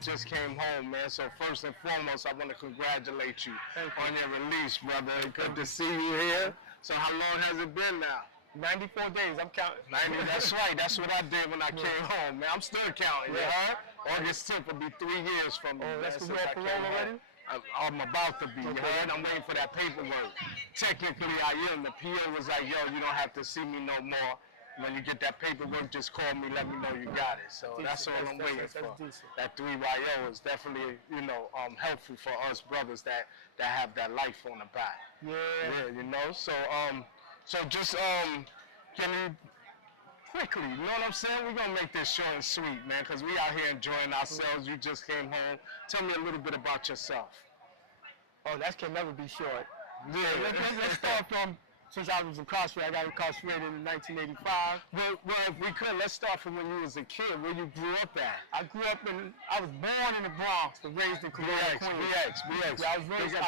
just came home, man. So first and foremost, I want to congratulate you on your release, brother. Good to see you here. So how long has it been now? 94 days, I'm counting. 90, that's right. That's what I did when I came home, man. I'm still counting, you heard? August 10th will be 3 years from me. Oh, that's because you're on parole already? I'm about to be, you heard? I'm waiting for that paperwork. Technically, I am. The PO was like, yo, you don't have to see me no more. When you get that paperwork, just call me, let me know you got it. So that's all I'm waiting for. That 3YO is definitely, you know, helpful for us brothers that have that life on the back. Yeah, you know. So just can you quickly, you know what I'm saying? We're gonna make this short and sweet, man, because we out here enjoying ourselves. You just came home. Tell me a little bit about yourself. Oh, that can never be short. Yeah. Let's start from, since I was incarcerated, I got incarcerated in 1985. Well, if we could, let's start from when you was a kid, where you grew up at. I was born in the Bronx, but raised in Queens. BX. Yeah, I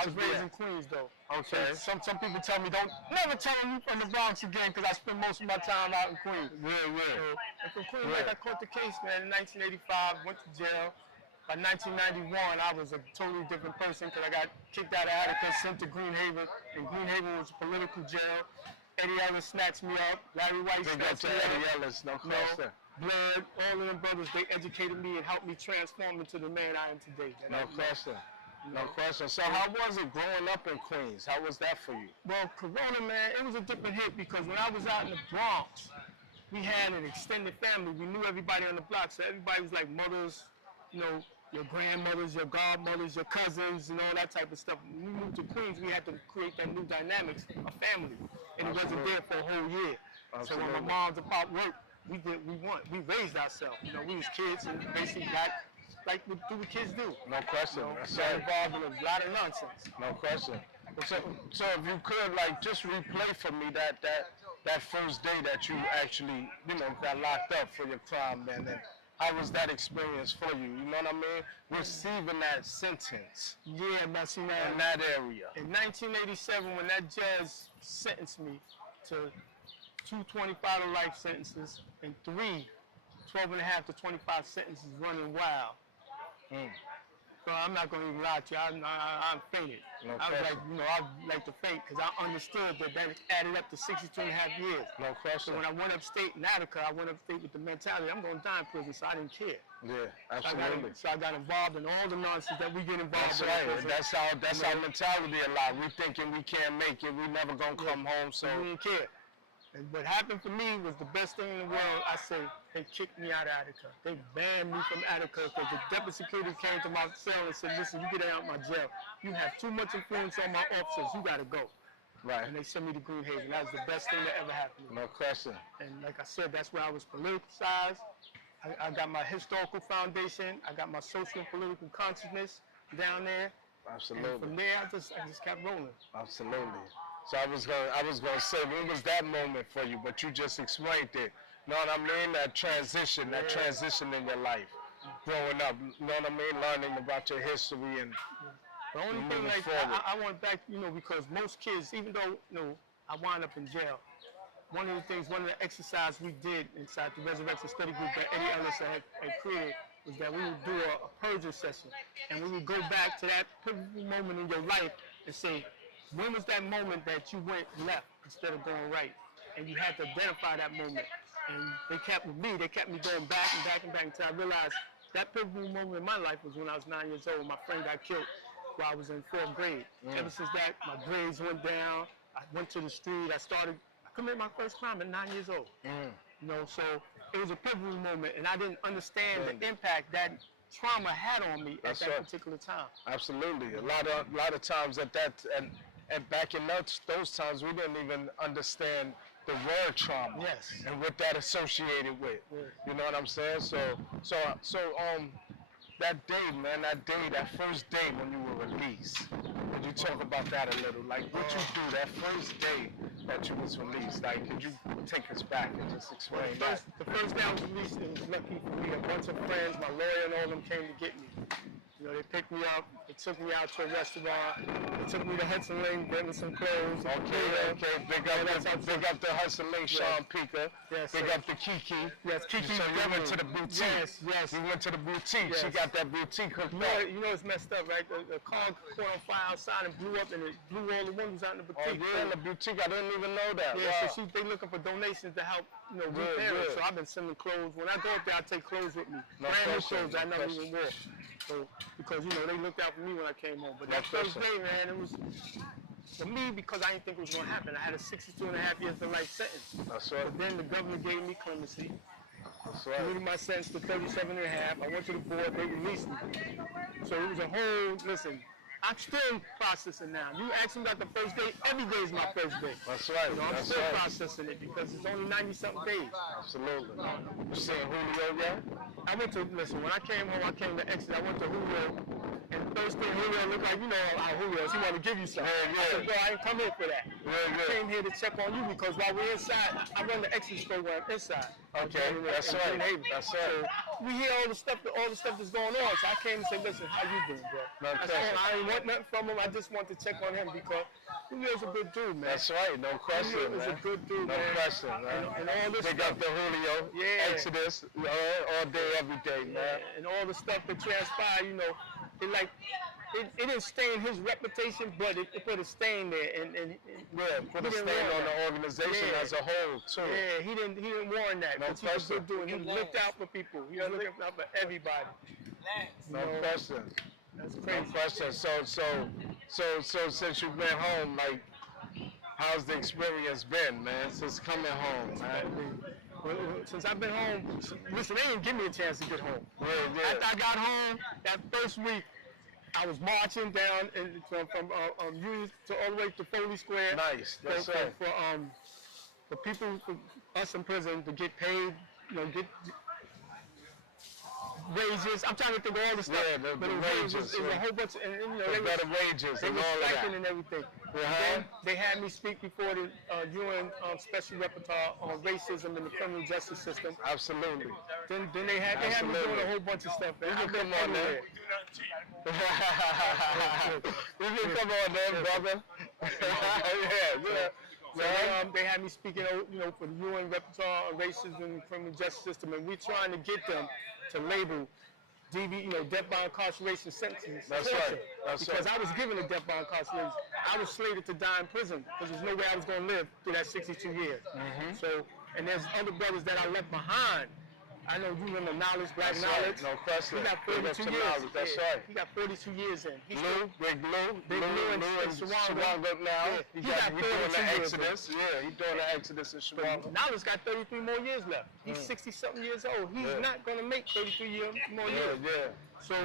was raised in Queens, though. Okay. So some people tell me, don't never tell me from the Bronx again, because I spend most of my time out in Queens. And from Queens, I caught the case, man, in 1985, went to jail. By 1991, I was a totally different person because I got kicked out of Attica, sent to Greenhaven, and Greenhaven was a political jail. Eddie Ellis snatched me up. Larry White snatched me up. Eddie Ellis, no question. Blood, all of them brothers, they educated me and helped me transform into the man I am today. No question. No question. So how was it growing up in Queens? How was that for you? Well, Corona, man, it was a different hit because when I was out in the Bronx, we had an extended family. We knew everybody on the block, so everybody was like mothers, you know, your grandmothers, your godmothers, your cousins, and all that type of stuff. When we moved to Queens, we had to create that new dynamics of family, and it wasn't there for a whole year. So when my mom's about work, we raised ourselves. You know, we was kids and basically got like what kids do. No question. You know, got involved in a lot of nonsense. No question. So if you could like just replay for me that first day that you actually, you know, got locked up for your crime, man. And how was that experience for you? You know what I mean? Receiving that sentence. Yeah, but see now, in that area. In 1987, when that judge sentenced me to 2 25 to life sentences and 3 12.5 to 25 sentences running wild. So I'm not going to even lie to you. I fainted. No I was question. like, you know, I like to faint because I understood that added up to 62.5 years. No question. So when I went upstate in Attica, I went upstate with the mentality, I'm going to die in prison, so I didn't care. Yeah, absolutely. So I got involved in all the nonsense that we get involved in. That's right. That's our mentality a lot. We thinking we can't make it. We never going to come home, so. We didn't care. And what happened for me was the best thing in the world. I said, they kicked me out of Attica. They banned me from Attica because the deputy security came to my cell and said, listen, you get out of my jail. You have too much influence on my officers. You got to go. Right. And they sent me to Greenhaven. That was the best thing that ever happened to me. No question. And like I said, that's where I was politicized. I got my historical foundation. I got my social and political consciousness down there. Absolutely. And from there, I just kept rolling. Absolutely. So I was gonna say, when was that moment for you? But you just explained it. Know what I mean? That transition in your life, growing up. You know what I mean? Learning about your history and the only thing, like, I went back, you know, because most kids, even though, you know, I wound up in jail, one of the exercises we did inside the Resurrection Study Group that Eddie Ellis had created was that we would do a purging session, and we would go back to that pivotal moment in your life and say, when was that moment that you went left instead of going right? And you had to identify that moment. And they kept me going back and back and back until I realized that pivotal moment in my life was when I was 9 years old. My friend got killed while I was in 4th grade. Ever since that, my grades went down. I went to the street. I committed my first crime at 9 years old. You know, so it was a pivotal moment, and I didn't understand the impact that trauma had on me at that particular time. Absolutely. A lot of times and back in those times, we didn't even understand the word trauma and what that associated with. You know what I'm saying? So that day, man, that first day when you were released, could you talk about that a little? Like, what you do that first day that you was released? Like, could you take us back and just explain that? The first day I was released, it was lucky for me. A bunch of friends, my lawyer and all of them came to get me. You know, they picked me up, they took me out to a restaurant, they took me to Hudson Lane, gave me some clothes. Okay. Big up the Hudson Lane, Sean Pika. Yes, Big up the Kiki. Yes, Kiki. So you went to the boutique. Yes. You went to the boutique. Yes. She got that boutique hooked up. You know it's messed up, right? The car caught on fire outside and blew up, and it blew all the windows out in the boutique. Oh, yeah, in the boutique. I didn't even know that. Yeah, wow. so they looking for donations to help, repair it. So I've been sending clothes. When I go up there, I take clothes with me. Brand new clothes I never even wore. So, because, they looked out for me when I came home. But that first day, man, it was, for me, because I didn't think it was going to happen. I had a 62.5 years to life sentence. That's right. But then the governor gave me clemency. That's right. Commuted my sentence to 37.5. I went to the board, they released me. So it was a whole, listen, I'm still processing now. You asked me about the first day, every day is my first day. That's right. I'm still processing it because it's only 90-something days. Absolutely. You seen Julio yet? I went to, listen, when I came home, I came to Exit, I went to Julio, and the first thing Julio looked like, how Julio is, he wanted to give you something. I said, bro, I ain't come here for that. I came here to check on you because while we're inside, I run the Exit program inside. Okay, that's right. That's right. So we hear all the stuff that's going on, so I came and said, listen, how you doing, bro? I ain't want nothing from him, I just want to check on him because Julio's a good dude, man. That's right, no question, Julio is a good dude, man. No question, man. And all this Big up to Julio, Exodus, all day, every day, man. And all the stuff that transpired, it didn't stain his reputation, but it put a stain there, and put a stain on the organization as a whole too. Yeah, he didn't warn that. No question. He was good doing. He looked out for people. He was looking out for everybody. No question. That's crazy. No question. So since you've been home, how's the experience been, man? Since coming home, man. Since I've been home, listen, they didn't give me a chance to get home. Yeah. After I got home, that first week, I was marching down from Union to all the way to Foley Square. Nice, that's right. For people, for us in prison to get paid, get wages. I'm trying to think of all the stuff. Yeah, the wages. It was a whole bunch, and they better wages they and were all of striking that. and everything. Then they had me speak before the UN Special Rapporteur on racism in the criminal justice system. Absolutely. Then they had me doing a whole bunch of stuff. Man. You can come on there. You can come on there, brother. Yeah. So they had me speaking, for the UN Rapporteur on racism in the criminal justice system, and we're trying to get them to label death by incarceration sentences. That's torture. right. Because I was given a death by incarceration. I was slated to die in prison because there's no way I was going to live through that 62 years. Mm-hmm. So, and there's other brothers that I left behind. I know you remember Knowledge, Black Knowledge. Right. No question. He got 42 years. That's right. He got 42 years in. Big Blue and Shawanga now. He got 42 doing the years Exodus. Yeah, he's doing the Exodus in Shawanga. Knowledge got 33 more years left. He's 60-something years old. He's not going to make 33 more years. Yeah. So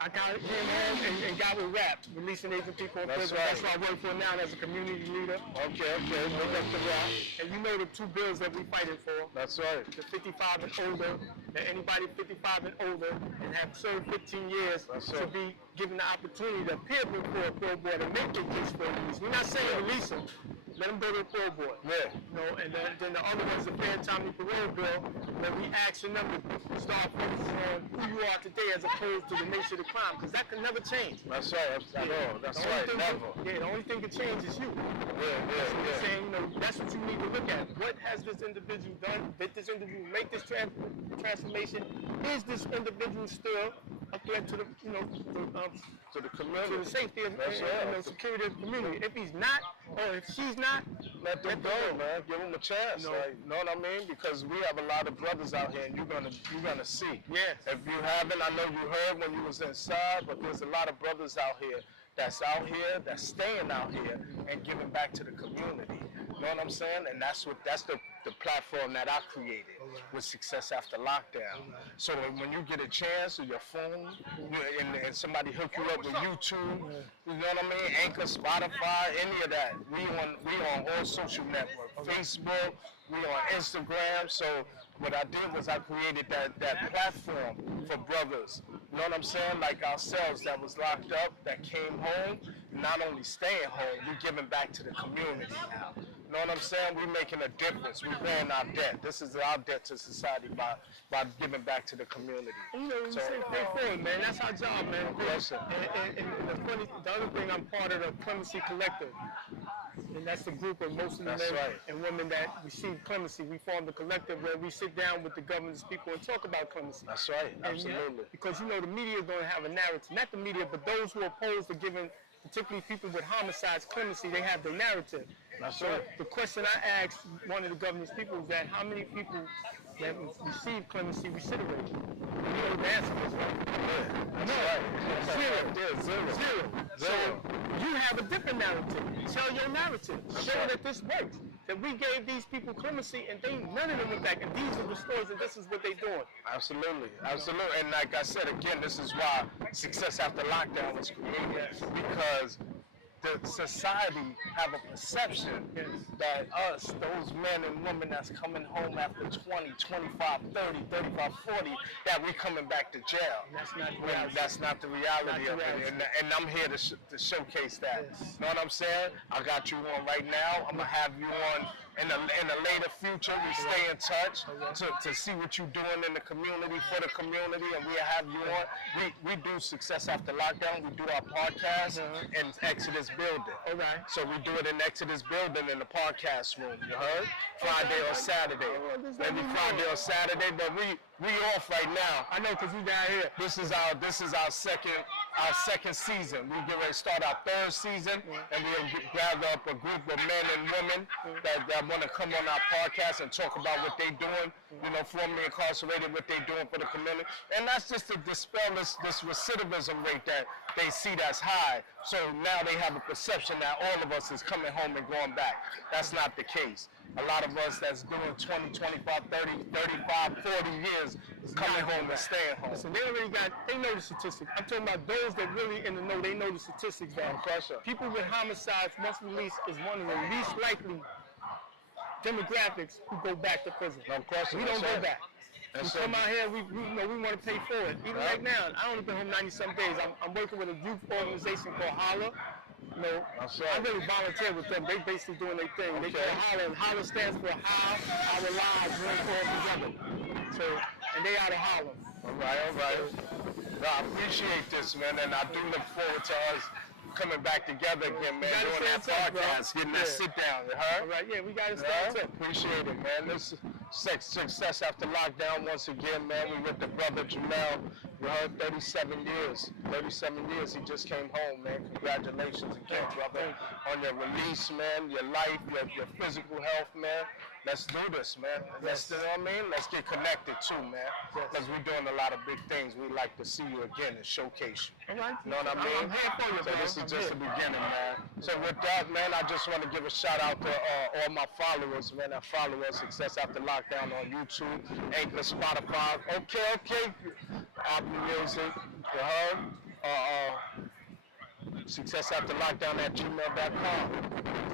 I got him home and got with RAP, releasing Asian people in prison. Right. That's what I work for now as a community leader. Okay. Make up the RAP. And you know the two bills that we fighting for. That's right. The 55 and older, that anybody 55 and older and have served 15 years should be given the opportunity to appear before a parole board and make their case for release. We're not saying release them. Let them go to a parole board. Yeah. And then the other one's the fair timely parole bill, where we asking them to start focusing on who you are today as opposed to the nature of the crime, because that can never change. That's right. I know. That's right. Never. The only thing that can change is you. We're saying, that's what you need to look at. What has this individual done? Did this individual make this transformation? Is this individual still a threat to the, to the community, to the safety and the security of the community? If he's not, or if she's not, let them go, man. Give them a chance. Know what I mean? Because we have a lot of brothers out here, and you're gonna see. Yes. If you haven't, I know you heard when you was inside, but there's a lot of brothers out here that's staying out here and giving back to the community. You know what I'm saying? And that's the platform that I created with Success After Lockdown. So when you get a chance with your phone, and somebody hook you up with YouTube, you know what I mean? Anchor, Spotify, any of that. We on all social networks. Facebook, we on Instagram. So what I did was I created that platform for brothers, you know what I'm saying, like ourselves that was locked up, that came home, not only staying home, we're giving back to the community now. You know what I'm saying? We're making a difference. We're paying our debt. This is our debt to society by giving back to the community. You know, you say pay forward, man. That's our job, man. Yes, sir. And the other thing, I'm part of the Clemency Collective. And that's the group of most of the men and women that receive clemency. We formed a collective where we sit down with the government's people and talk about clemency. That's right, absolutely. Because, you know, the media is going to have a narrative. Not the media, but those who are opposed to giving, particularly people with homicides, clemency, they have their narrative. That's So right. the question I asked one of the government's people is that how many people that receive clemency recidivate? You know the answer is, right? That's right. Zero. So you have a different narrative. Tell your narrative. Show that this works. That we gave these people clemency and none of them went back. And these are the stories and this is what they're doing. Absolutely. And like I said, again, this is why Success After Lockdown was created. Because the society have a perception that us, those men and women that's coming home after 20, 25, 30, 35, 40, that we coming back to jail. That's not the reality. That's not the reality of it. And I'm here to showcase that. You know what I'm saying? I got you on right now. I'm going to have you on in a later future. We stay in touch to see what you're doing in the community, for the community, and we'll have you on. We do Success After Lockdown. We do our podcast in Exodus Building. Okay. So we do it in Exodus Building in the podcast room, you heard? Friday or Saturday. Maybe Friday or Saturday, but we off right now. I know, because we down here. This is our second season. We get ready to start our third season, and we'll gather up a group of men and women that want to come on our podcast and talk about what they're doing, you know, formerly incarcerated, what they're doing for the community. And that's just to dispel this recidivism rate that they see that's high. So now they have a perception that all of us is coming home and going back. That's not the case. A lot of us that's doing 20, 25, 30, 35, 40 years is coming home and staying home. So they know the statistics. I'm talking about those that really in the know. They know the statistics that people with homicides, once released, is one of the least likely demographics who go back to prison. No question. We don't go back. That's we come out here, we want to pay for it. Even right now, I only been home 90-some days. I'm working with a youth organization called Holler. You know, I really volunteer with them. They basically doing their thing. They call Holler, and Holler stands for How Our Lives Went All Together. So, and they out of Holler. All right. No, I appreciate this, man, and I do look forward to us coming back together again, man, doing that podcast, getting that sit down, you heard? All right, we got to stay up. Appreciate it, man. This is Success After Lockdown once again, man. We with the brother Jamal. You heard 37 years. 37 years, he just came home, man. Congratulations again, brother, on your release, man, your life, your physical health, man. Let's do this, man. Let's, you know what I mean? Let's get connected too, man. Because we're doing a lot of big things. We like to see you again and showcase you. All right. You know what I mean? I'm here for you, so man. this is just the beginning, man. So with that, man, I just want to give a shout out to all my followers, man, that follow us, Success After Lockdown on YouTube, Anchor, Spotify. Okay. Apple Music, you heard? Success After Lockdown at gmail.com.